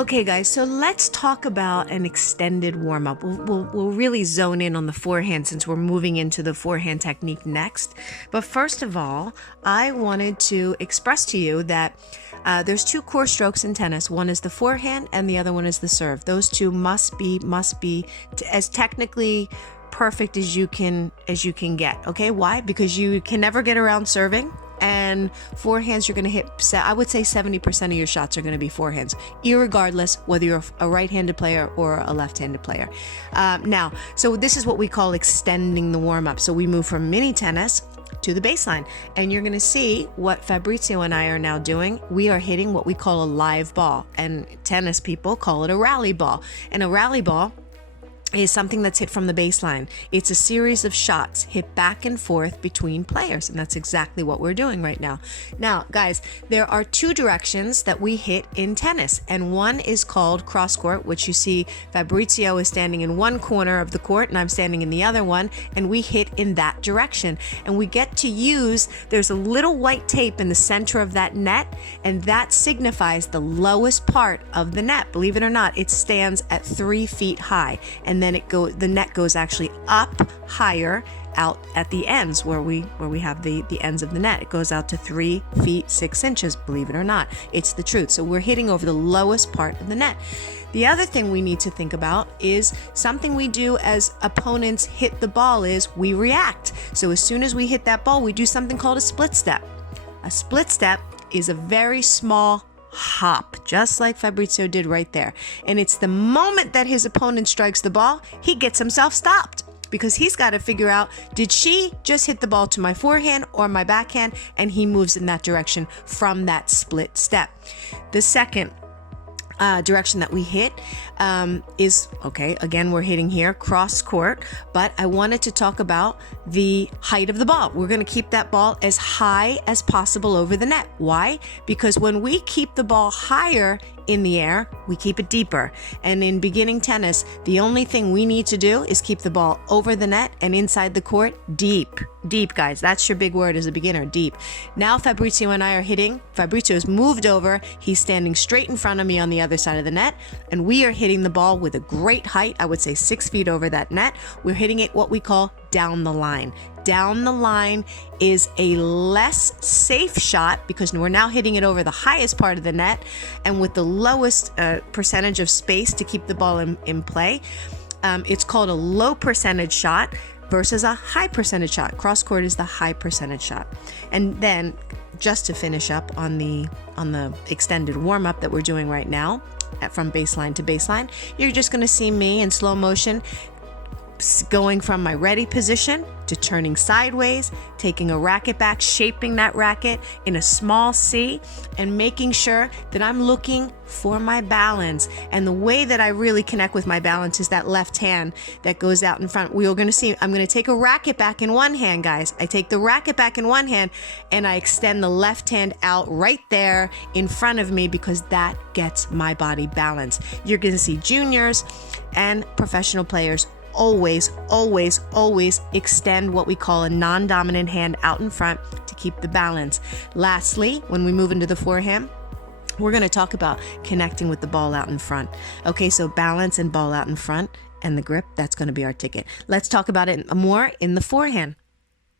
Okay, guys, so let's talk about an extended warm-up. We'll really zone in on the forehand since we're moving into the forehand technique next. But first of all, I wanted to express to you that there's two core strokes in tennis. One is the forehand and the other one is the serve. Those two must be as technically perfect as you can get. Okay, why? Because you can never get around serving. And forehands, you're going to hit, I would say 70% of your shots are going to be forehands, irregardless whether you're a right-handed player or a left-handed player. Now, so this is what we call extending the warm-up. So we move from mini tennis to the baseline, and you're going to see what Fabrizio and I are now doing. We are hitting what we call a live ball, and tennis people call it a rally ball. And a rally ball is something that's hit from the baseline. It's a series of shots hit back and forth between players, and that's exactly what we're doing right now. Now, guys, there are two directions that we hit in tennis, and one is called cross court, which you see Fabrizio is standing in one corner of the court and I'm standing in the other one, and we hit in that direction. And we get to use, there's a little white tape in the center of that net, and that signifies the lowest part of the net. Believe it or not, it stands at 3 feet high, and then the net goes actually up higher out at the ends where we have the ends of the net. It goes out to 3 feet 6 inches. Believe it or not, it's the truth. So we're hitting over the lowest part of the net. The other thing we need to think about is something we do as opponents hit the ball is we react. So as soon as we hit that ball, we do something called a split step. A split step is a very small hop, just like Fabrizio did right there. And it's the moment that his opponent strikes the ball, he gets himself stopped because he's got to figure out, did she just hit the ball to my forehand or my backhand? And he moves in that direction from that split step. The second direction that we hit is, okay, again, we're hitting here cross court, but I wanted to talk about the height of the ball. We're going to keep that ball as high as possible over the net. Why? Because when we keep the ball higher in the air, we keep it deeper. And in beginning tennis, the only thing we need to do is keep the ball over the net and inside the court deep. Deep, guys. That's your big word as a beginner, deep. Now Fabrizio and I are hitting. Fabrizio has moved over. He's standing straight in front of me on the other side of the net, and we are hitting the ball with a great height. I would say 6 feet over that net. We're hitting it what we call down the line. Down the line is a less safe shot because we're now hitting it over the highest part of the net and with the lowest percentage of space to keep the ball in play. It's called a low percentage shot versus a high percentage shot. Cross court is the high percentage shot. And then just to finish up on the extended warm up that we're doing right now, from baseline to baseline, you're just going to see me in slow motion going from my ready position to turning sideways, taking a racket back, shaping that racket in a small C, and making sure that I'm looking for my balance. And the way that I really connect with my balance is that left hand that goes out in front. We're going to see, I'm going to take a racket back in one hand, guys. I take the racket back in one hand and I extend the left hand out right there in front of me because that gets my body balanced. You're going to see juniors and professional players always extend what we call a non-dominant hand out in front to keep the balance. Lastly, when we move into the forehand, we're going to talk about connecting with the ball out in front. Okay, so balance and ball out in front and the grip, that's going to be our ticket. Let's talk about it more in the forehand.